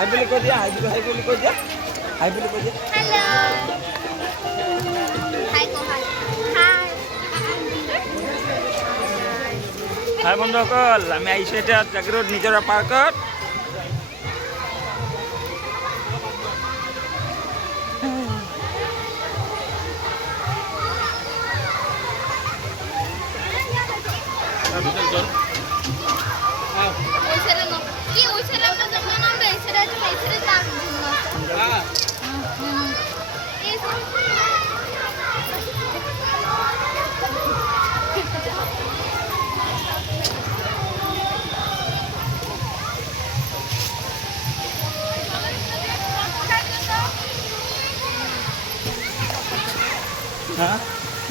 हाय बोली को दिया हाय बोली को दिया हेलो हाय को हाय हाय बंधुসকল আমি আইছো এটা জাগিরোড নিজরা পার্কত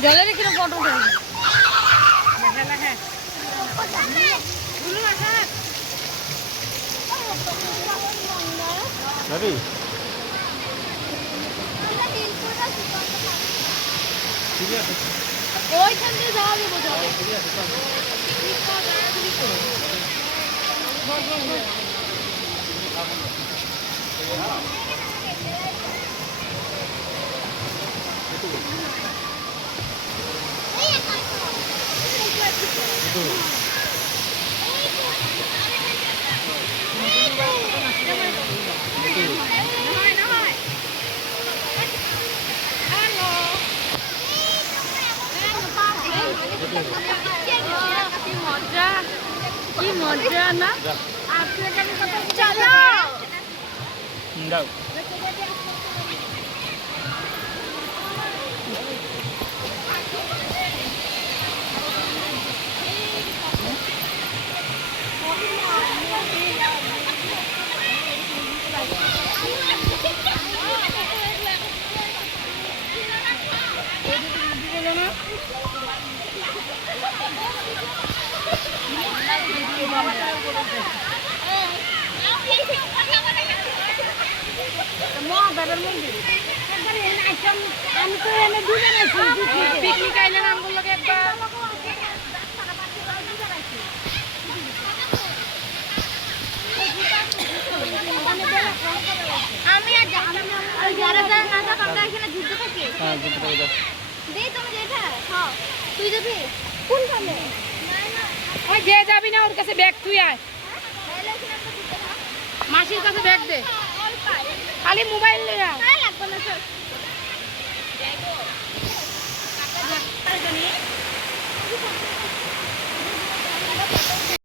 জলের কিরকম ফটো ওইখান দিয়ে যাওয়া কি মজা না চলো পিকনিক আইলেন আমগুলো একবার আমি আর যারা যারা না থাক আমরা এখানে যুদ্ধ থাকি হ্যাঁ যুদ্ধ থাকি দেই তুমি যেটা হ্যাঁ তুই যাবি কোন খাবে ওই যে যাবি না ওর কাছে ব্যাগ তুই আয় মাসির কাছে ব্যাগ দে খালি মোবাইল নিয়ে লাগবে না স্যার